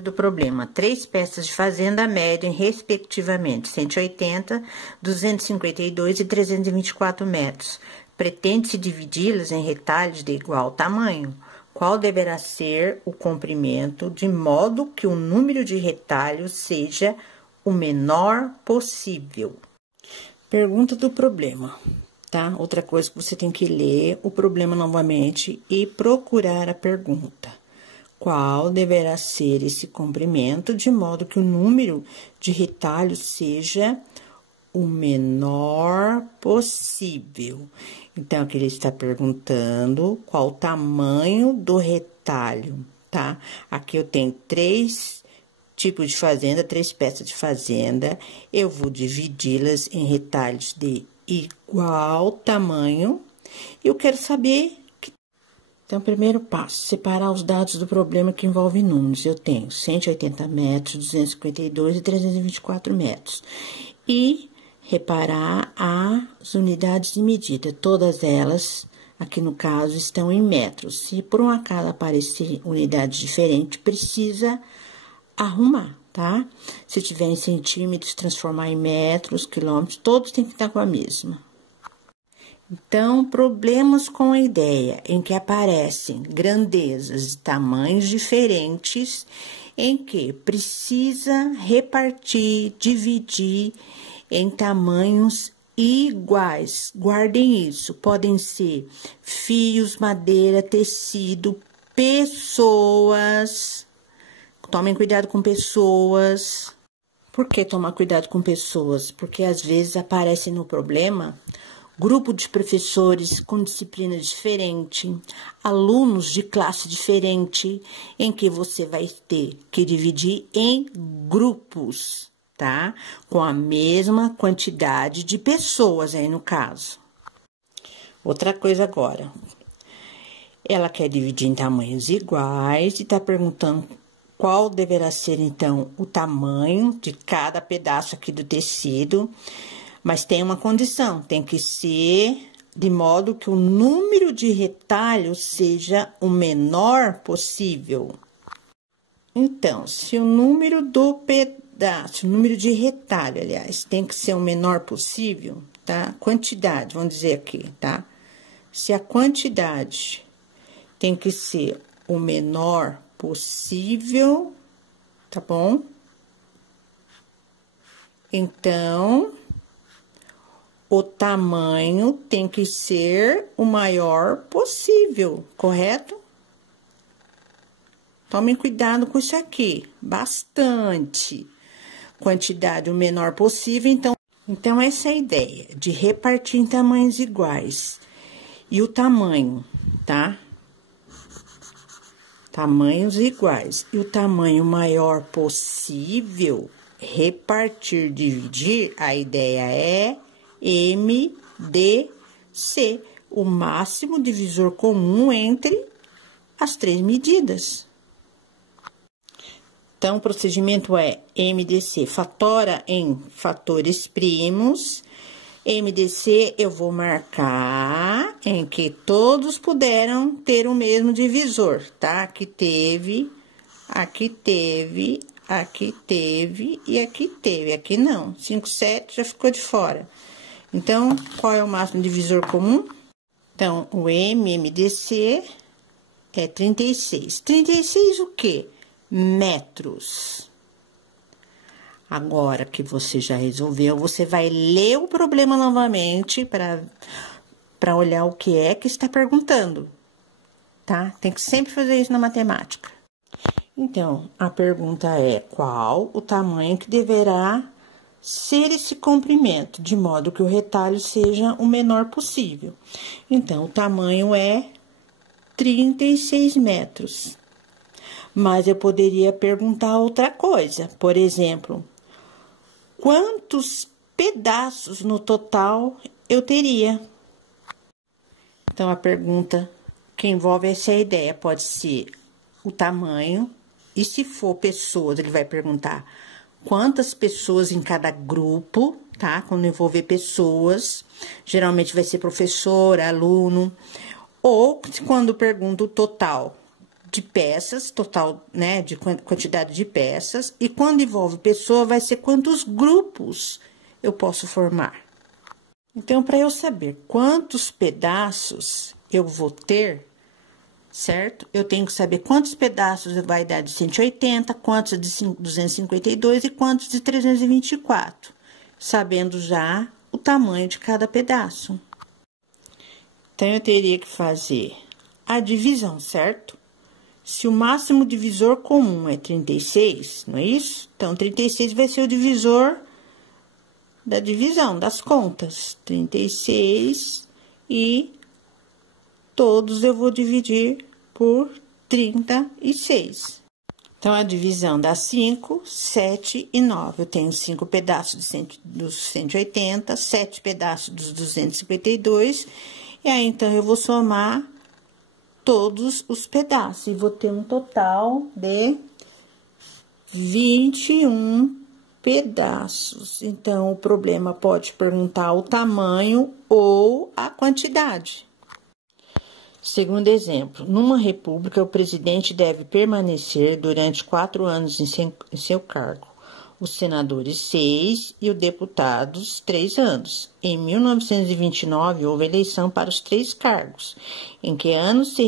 Do problema, 3 peças de fazenda medem, respectivamente, 180, 252 e 324 metros. Pretende-se dividi-las em retalhos de igual tamanho. Qual deverá ser o comprimento, de modo que o número de retalhos seja o menor possível? Pergunta do problema, tá? Outra coisa que você tem que ler o problema novamente e procurar a pergunta. Qual deverá ser esse comprimento, de modo que o número de retalhos seja o menor possível? Então, aqui ele está perguntando qual o tamanho do retalho, tá? Aqui eu tenho 3 tipos de fazenda, 3 peças de fazenda. Eu vou dividi-las em retalhos de igual tamanho. Eu quero saber. Então, primeiro passo, separar os dados do problema que envolve números. Eu tenho 180 metros, 252 e 324 metros. E reparar as unidades de medida. Todas elas, aqui no caso, estão em metros. Se por um acaso aparecer unidade diferente, precisa arrumar, tá? Se tiver em centímetros, transformar em metros, quilômetros, todos têm que estar com a mesma. Então, problemas com a ideia em que aparecem grandezas e tamanhos diferentes, em que precisa repartir, dividir em tamanhos iguais. Guardem isso, podem ser fios, madeira, tecido, pessoas. Tomem cuidado com pessoas. Por que tomar cuidado com pessoas? Porque às vezes aparece no problema grupo de professores com disciplina diferente, alunos de classe diferente, em que você vai ter que dividir em grupos, tá? Com a mesma quantidade de pessoas aí no caso. Outra coisa agora. Ela quer dividir em tamanhos iguais e está perguntando qual deverá ser, então, o tamanho de cada pedaço aqui do tecido. Mas tem uma condição, tem que ser de modo que o número de retalhos seja o menor possível. Então, se o número do pedaço, o número de retalho, aliás, tem que ser o menor possível, tá? Quantidade, vamos dizer aqui, tá? Se a quantidade tem que ser o menor possível, tá bom? Então, o tamanho tem que ser o maior possível, correto? Tomem cuidado com isso aqui, bastante. Quantidade o menor possível, então essa é a ideia, de repartir em tamanhos iguais. E o tamanho, tá? Tamanhos iguais. E o tamanho maior possível, repartir, dividir, a ideia é MDC, o máximo divisor comum entre as 3 medidas. Então, o procedimento é MDC, fatora em fatores primos. MDC, eu vou marcar em que todos puderam ter o mesmo divisor, tá? Aqui teve, aqui teve, aqui teve e aqui teve. Aqui não, 5, 7 já ficou de fora. Então, qual é o máximo divisor comum? Então, o MDC é 36. 36 o quê? Metros. Agora que você já resolveu, você vai ler o problema novamente para olhar o que é que está perguntando, tá? Tem que sempre fazer isso na matemática. Então, a pergunta é: qual o tamanho que deverá ser esse comprimento, de modo que o retalho seja o menor possível? Então, o tamanho é 36 metros. Mas eu poderia perguntar outra coisa, por exemplo, quantos pedaços no total eu teria? Então, a pergunta que envolve essa ideia pode ser o tamanho, e se for pessoas, ele vai perguntar quantas pessoas em cada grupo, tá? Quando envolver pessoas, geralmente vai ser professor, aluno, ou quando pergunta o total de peças, total, né, de quantidade de peças, e quando envolve pessoa, vai ser quantos grupos eu posso formar. Então, para eu saber quantos pedaços eu vou ter, certo? Eu tenho que saber quantos pedaços vai dar de 180, quantos de 252 e quantos de 324, sabendo já o tamanho de cada pedaço. Então, eu teria que fazer a divisão, certo? Se o máximo divisor comum é 36, não é isso? Então, 36 vai ser o divisor da divisão, das contas. 36 e todos eu vou dividir por 36. Então, a divisão dá 5, 7 e 9. Eu tenho 5 pedaços dos 180, 7 pedaços dos 252. E aí, então, eu vou somar todos os pedaços. E vou ter um total de 21 pedaços. Então, o problema pode perguntar o tamanho ou a quantidade. Segundo exemplo, numa república, o presidente deve permanecer durante 4 anos em seu cargo, os senadores 6 e os deputados 3 anos. Em 1929, houve eleição para os 3 cargos. Em que ano se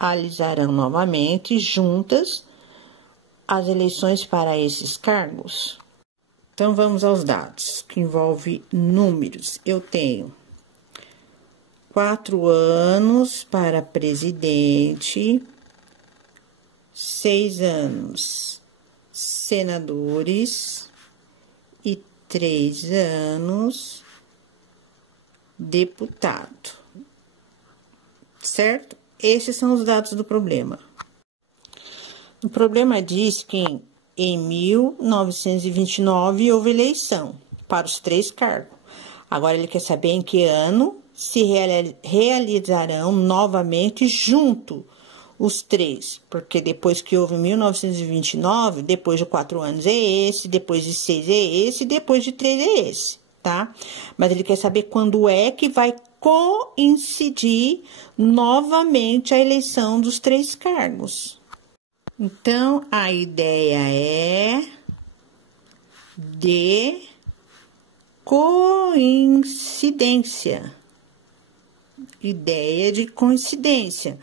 realizarão novamente juntas as eleições para esses cargos? Então, vamos aos dados, que envolve números. Eu tenho 4 anos para presidente, 6 anos senadores e 3 anos deputado, certo? Esses são os dados do problema. O problema diz que em 1929 houve eleição para os 3 cargos. Agora ele quer saber em que ano se realizarão novamente junto os 3, porque depois que houve 1929, depois de 4 anos é esse, depois de 6 é esse, depois de 3 é esse, tá? Mas ele quer saber quando é que vai coincidir novamente a eleição dos 3 cargos. Então, a ideia é de coincidência. Ideia de coincidência.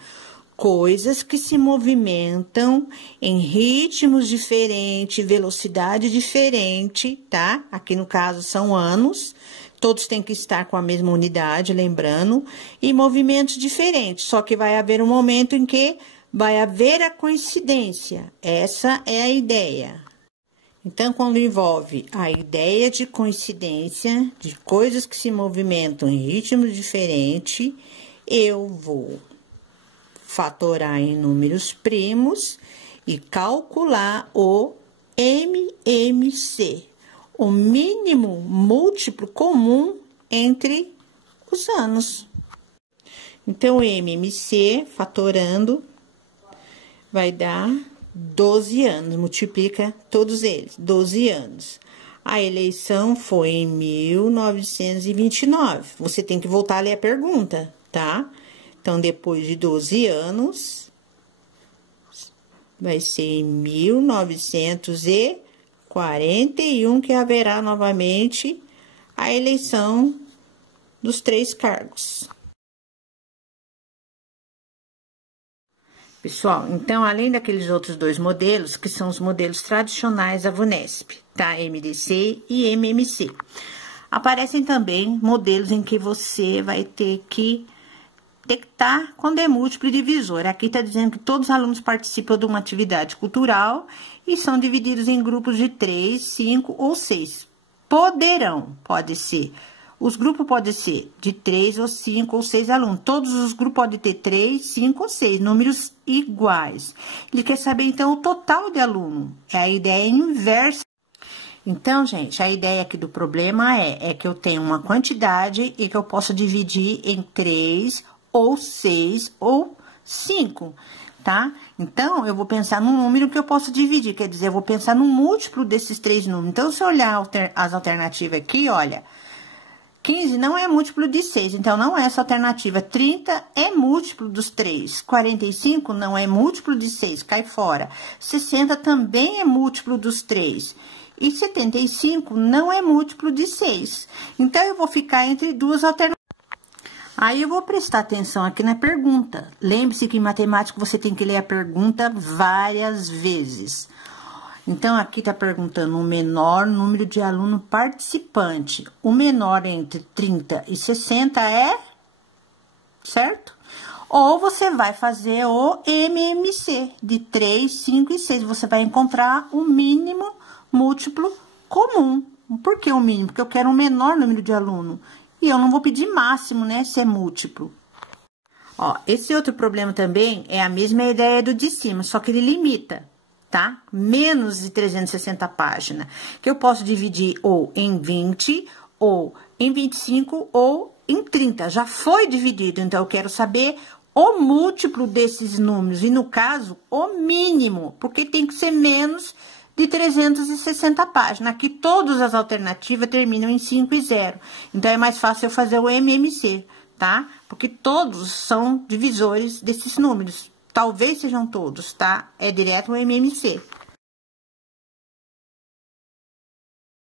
Coisas que se movimentam em ritmos diferentes, velocidade diferente, tá? Aqui no caso são anos, todos têm que estar com a mesma unidade, lembrando, e movimentos diferentes, só que vai haver um momento em que vai haver a coincidência. Essa é a ideia. Então, quando envolve a ideia de coincidência, de coisas que se movimentam em ritmos diferentes, eu vou fatorar em números primos e calcular o MMC, o mínimo múltiplo comum entre os anos. Então, o MMC, fatorando, vai dar 12 anos, multiplica todos eles, 12 anos. A eleição foi em 1929. Você tem que voltar a ler a pergunta, tá? Então, depois de 12 anos, vai ser em 1941 que haverá novamente a eleição dos 3 cargos. Pessoal, então, além daqueles outros 2 modelos, que são os modelos tradicionais da VUNESP, tá? MDC e MMC. Aparecem também modelos em que você vai ter que detectar quando é múltiplo e divisor. Aqui está dizendo que todos os alunos participam de uma atividade cultural e são divididos em grupos de 3, 5 ou 6. Pode ser. Os grupos podem ser de 3 ou 5 ou 6 alunos. Todos os grupos podem ter 3, 5 ou 6, números iguais. Ele quer saber, então, o total de aluno. É a ideia inversa. Então, gente, a ideia aqui do problema é que eu tenho uma quantidade e que eu posso dividir em 3 ou 6 ou 5, tá? Então, eu vou pensar num número que eu posso dividir, quer dizer, eu vou pensar no múltiplo desses 3 números. Então, se eu olhar as alternativas aqui, olha, 15 não é múltiplo de 6, então não é essa alternativa. 30 é múltiplo dos 3. 45 não é múltiplo de 6, cai fora. 60 também é múltiplo dos 3. E 75 não é múltiplo de 6. Então, eu vou ficar entre duas alternativas. Aí, eu vou prestar atenção aqui na pergunta. Lembre-se que em matemática você tem que ler a pergunta várias vezes. Então, aqui tá perguntando o menor número de aluno participante. O menor entre 30 e 60 é, certo? Ou você vai fazer o MMC, de 3, 5 e 6. Você vai encontrar o mínimo múltiplo comum. Por que o mínimo? Porque eu quero um menor número de aluno. E eu não vou pedir máximo, né, se é múltiplo. Ó, esse outro problema também é a mesma ideia do de cima, só que ele limita. Tá? Menos de 360 páginas, que eu posso dividir ou em 20, ou em 25, ou em 30. Já foi dividido, então eu quero saber o múltiplo desses números, e no caso, o mínimo, porque tem que ser menos de 360 páginas. Aqui todas as alternativas terminam em 5 e 0. Então, é mais fácil eu fazer o MMC, tá? Porque todos são divisores desses números. Talvez sejam todos, tá? É direto o MMC.